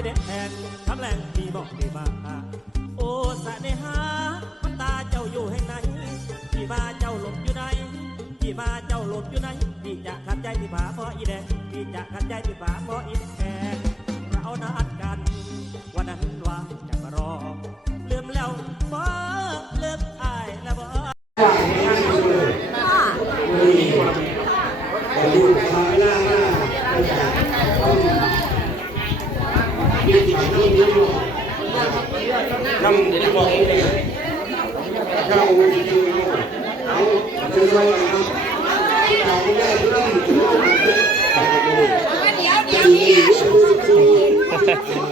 อีแทนคำแรงมีบอกดีมาโอ้สะเนหามันตาเจ้าอยู่แห่งไหนพี่มาเจ้าหลบอยู่ไหนพี่มาเจ้าหลบอยู่ไหนพี่จะขัดใจพี่ผาเพราะอีแดงพี่จะขัดใจพี่ผาเพราะอีแดง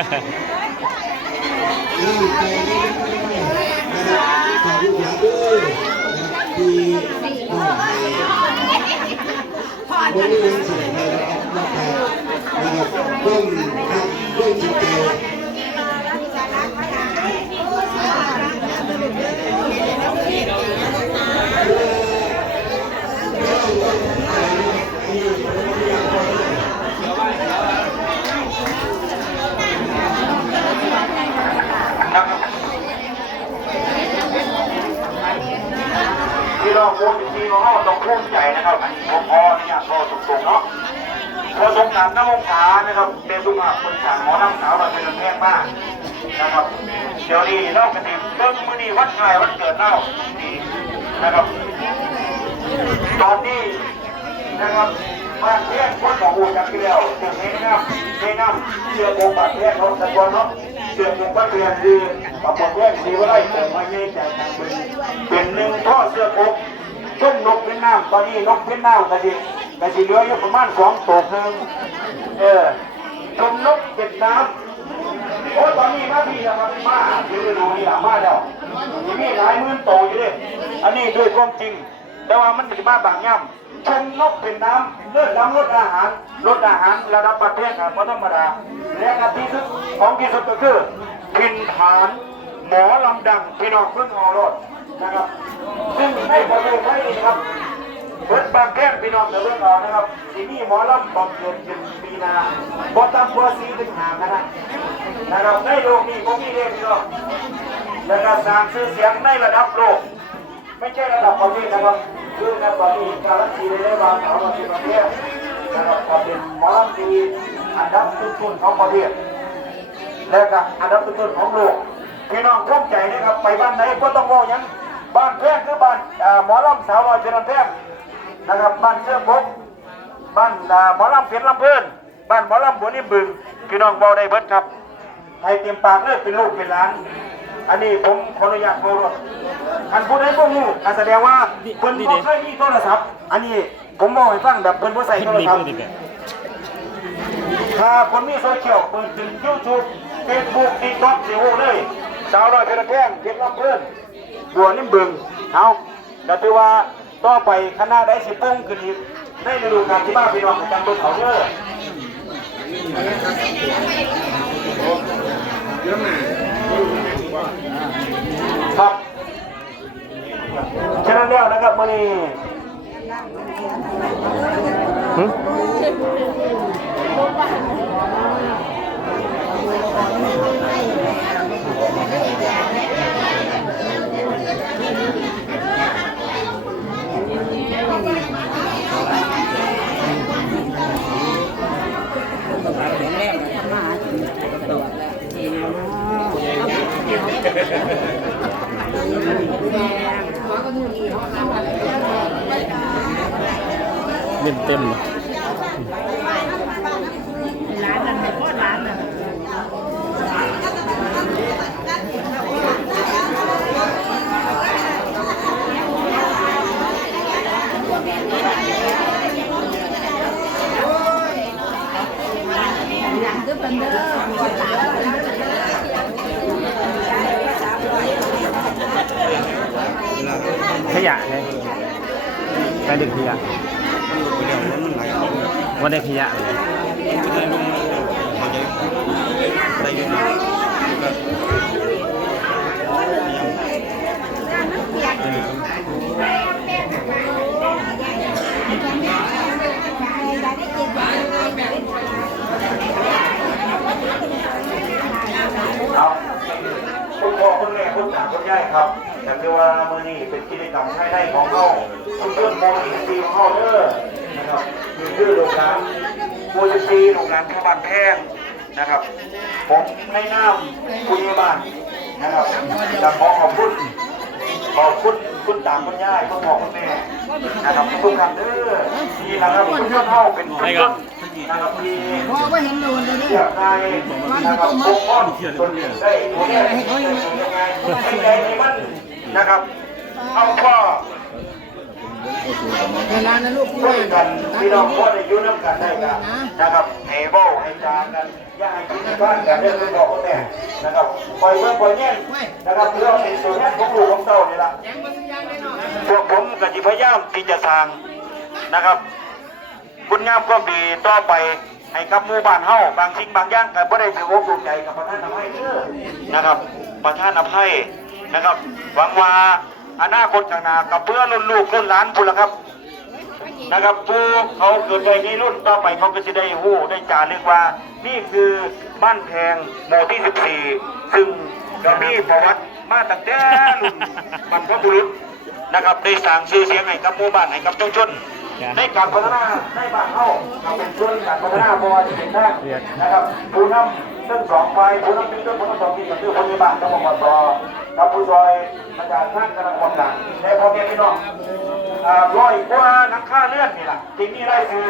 นี่ใจนี่นะครับขอบคุณครับด้วยนะครับที่มอบให้วันนี้เสียงเลยนะครับนะครับนะครับร่วมครับร่วมจิตใจ น้องวงทีของเราต้องภูมิใจนะครับผมพอเนี่ยพอสุกๆเนาะพอสงการน้ำองศานะครับเป็นสุภาพคนจากหมอน้ำสาวเราเป็นแพงมากนะครับ เดี๋ยวนี้เล่ากระติบเบิ้งมือนี้วัดไงวัดเกิดเล่าดีนะครับ ตอนนี้นะครับ บ้านเพื่อนคนของอูจักรเดียวเสือเฮนะครับเฮน้ำเสือโกงบาดเพื่อนเขาตะกอนเนาะเสือโกงบาดเพื่อนดีปะปนเพื่อนดีว่าไรเสือมาเย่ใจทางเป็นเป็นหนึ่งท่อเสือโกงต้มนกเป็นน้ำตอนนี้นกเป็นน้ำกระดิกระดิเหลืออยู่ประมาณสองตัวหนึ่งเออต้มนกเป็นน้ำโอ้ตอนนี้มาพี่ละมามาดี๋ยวดูนี่ละมาแล้วมีหลายหมื่นโตอยู่เลยอันนี้ด้วยความจริง แต่ว่ามันเป็นมาบางย่ำ ชมนกเป็นน้ำเลือดน้ำลดอาหารลดอาหารระดับประเทศครับพระธรรมดาและอันที่สุดของที่สุดก็คือพินฐานหมอลำดังพี่น้องเพิ่งเอารถนะครับ ซึ่งในประเทศไทยนะครับเปิดบางแก้งพี่น้องจะเรื่องเอานะครับที่นี่หมอลำบอกเกิดเป็นปีนาบอตัมบัวซีเป็นหางนะนะนะครับในโลกนี้ก็มีเรื่องพี่น้องแล้วก็สร้างชื่อเสียงในระดับโลก ไม่ใช่ระดับประเทศนะครับคือในประเทศการันตีได้วางเขามาเป็นประเทศนะครับก็เป็นหมอลำดีอันดับต้นๆของประเทศและก็อันดับต้นๆของโลกพี่น้องท่องใจนะครับไปบ้านไหนก็ต้องว่าย่างบ้านแพงคือบ้านหมอลำสาวน้อยเจริญแพงนะครับบ้านเชื่อมบกบ้านหมอลำเพียรลำเพื่อนบ้านหมอลำบัวนิ่มบึงพี่น้องเบาได้เบิดครับให้เต็มปากเลยเป็นลูกเป็นหลาน อันนี้ผมขออนุญาตโทรรถอันผู้ใดบ่ฮู้ก็แสดงว่าเพิ่นบ่เคยมีโทรศัพท์ อันนี้ผมบอกให้ฟังแบบเพิ่นบ่ใส่โทรศัพท์ถ้าคนมีโซเชียลเปิดถึงยูทูบเฟซบุ๊กติ๊กต็อกสิโอเลยสาวน้อยเพชรแพงเพชรลำเพื่อนบัวนิ่มบึงเอาแต่ถือว่าต่อไปคณะได้สิปุ้งขึ้นอีกในฤดูกาลที่บ้านพี่น้องจังบนเขาเยอะ ครับฉะนั้นแล้วนะครับวันนี้ เต็มเต็มเลยขยะเลยไปดึงขยะ วันได้ขยะเลยเอาคุณพ่อคุณแม่คุณตาคุณยายครับแต่ที่ว่ามือนี้เป็นกิจกรรมภายในของเขาทุกเรื่องโมอินซีของเขาเด้อ นะครับมีชื่อโรงแรมโมอินซีโรงแรมพระบานแพงนะครับ ผมในนามคุณยบ้านนะครับจะขอขอบคุณขอบคุณคุณตาคุณยายคุณพ่อคุณแม่นะครับทุกท่านเด้อที่นะครับทุกท่านเท่าเป็นชุมชนนะครับที่พอไม่เห็นเลยวันนี้เสียบในนะครับปกป้องตนเองได้ตัวเนี้ให้เขายังไงให้ใจในมันนะครับเอาข้อ เวลานะลูกช่วยกันพี่น้องพ่อได้ยุ่น้ำกันได้กันนะครับเอเบิลให้จานกันอย่าให้กินในบ้านกันเรื่องของพ่อแม่นะครับปล่อยเมื่อปล่อยเงี้ยนะครับเรื่องเป็นส่วนนี้ของลูกของเต้านี่ละพวกผมกับจิพยายามที่จะสร้างนะครับคุณงามก็ดีต่อไปให้กับหมู่บ้านเฮาบางสิ่งบางอย่างก็บ่ได้ถือว่าภูมิใจกับประธานอภัยเด้อนะครับ ประธานอภัยนะครับหวังว่า อนาคตข้างหน้ากับเพื่อรุ่นลูกรุ่นหลานพุ่นละครับ นะครับผู้เขาเกิดในนี้รุ่นต่อไปเขาก็จะได้หู้ได้จารึกว่า นี่คือบ้านแพงหมู่ที่ 14 ซึ่งก็มีประวัติมาตั้งแต่รุ่นบรรพบุรุษนะครับได้สร้างชื่อเสียงให้กับหมู่บ้านให้กับชุมชน ในการพัฒนาในบ้านเฮาเอาเป็นส่วนการพัฒนาเพราะว่าจะเป็นทางนะครับผู้นำทั้งสองฝ่ายผู้นำเป็นต้นผู้นำสองที่ก็คือคนในบ้านกับอบตกับผู้ซอยอาจารย์ท่านคณะกรรมการและพ่อแม่พี่น้องร้อยกว่านักฆ่าเลื่อนนี่แหละสิ่งนี้ได้คือ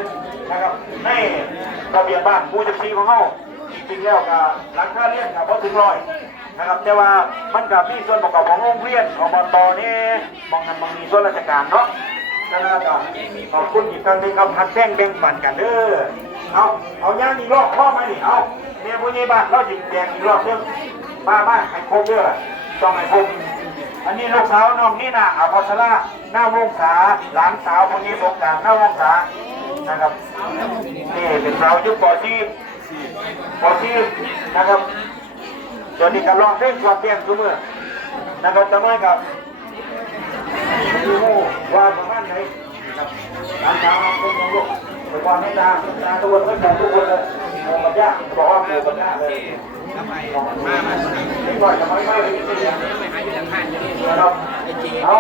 นะครับในระเบียบบ้านผู้จัดการของเฮาจริงแล้วก็หลังค่าเลื่อนกับพอถึงร้อยนะครับแต่ว่ามันกับมีส่วนประกอบของโรงเรียนของบตนี่มองกันมองมีส่วนราชการเนาะ นะครับขอบคุณอีกครั้งหนึงครับพักแจ้งแบ่งปันกันเด้อเอาเอาย่างอีกรอบพ่อมาดิเอาเนี่ยผู้ใหญ่บ้านเราจิแจงอีกรอบเด้อมามาให้ครบเด้อต้องให้ครบอันนี้ลูกสาวน้องนี่นะอาภาสราหน้าวงศาหลานสาวคนนี้สงกรารหน้าวงศานะครับนี่เป็นสาวยุคปอชีปอชีนะครับตอนนี้ก็ร้องเพลงสวดแก้มทุกเมื่อนะครับจำไว้กับ ดูว่าประมาณไหนนะครับตามทางเป็นยังลูกไปความให้ตาตาตัวไม่ถูกทุกคนเลยมองมันยากบอกว่าถูกมันยากเลยมามาไม่ไหวทำไมไม่เลยไม่ได้ไม่หาอยู่ทางห้างนะครับเอา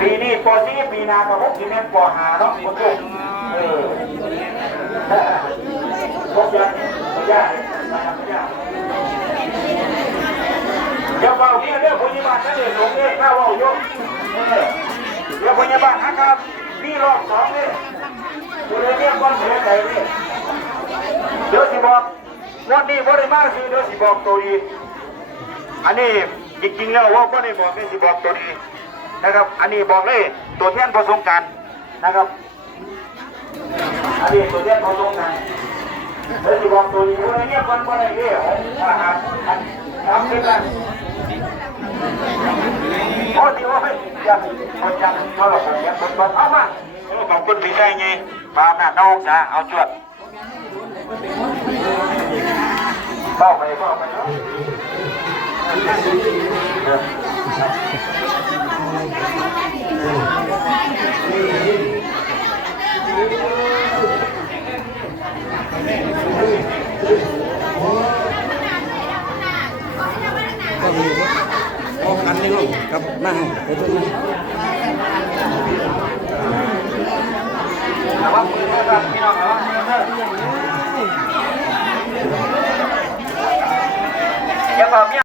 ปีนี้ปอนี้ปีนากับพวกที่แม่ปอหาเนาะคนทุกเออ พบยังไม่ยากนะครับไม่ยากเดี๋ยวเบาเนี่ยเรื่องพยาบาลนั่นเองหลงเนี่ยข้าวเอายกเออเดี๋ยวพยาบาลนะครับนี่รอบสองเนี่ยตัวเรียกก้อนเสียใจเนี่ยเดี๋ยวสิบอกวันนี้บริมาสิเดี๋ยวสิบอกตัวดีอันนี้จริงๆแล้วว่าไม่ได้บอกนี่สิบอกตัวดีนะครับ อันนี้บอกเลยตัวแทนประสงการนะครับ อันนี้ตัวแทนประสงการ เดี๋ยวสิบอกตัวนี้ว่าเนี่ยคนคนไหนเนี่ยอาหารอันทำเป็นกันโอ้ดีว่าเฮ้ยยังคนยังเขาหลอกผมยังคนคนเอามาเออขอบคุณพี่ได้ไงปาหน้าน้องจ้าเอาจวดเบ้าไปเบ้าไปเนาะ เออออกกันนี่ลูกกับหน้าไปทุกนั้นระวังมือนะครันพี่น้องระวังมือนะครับอย่าเป่าเมีย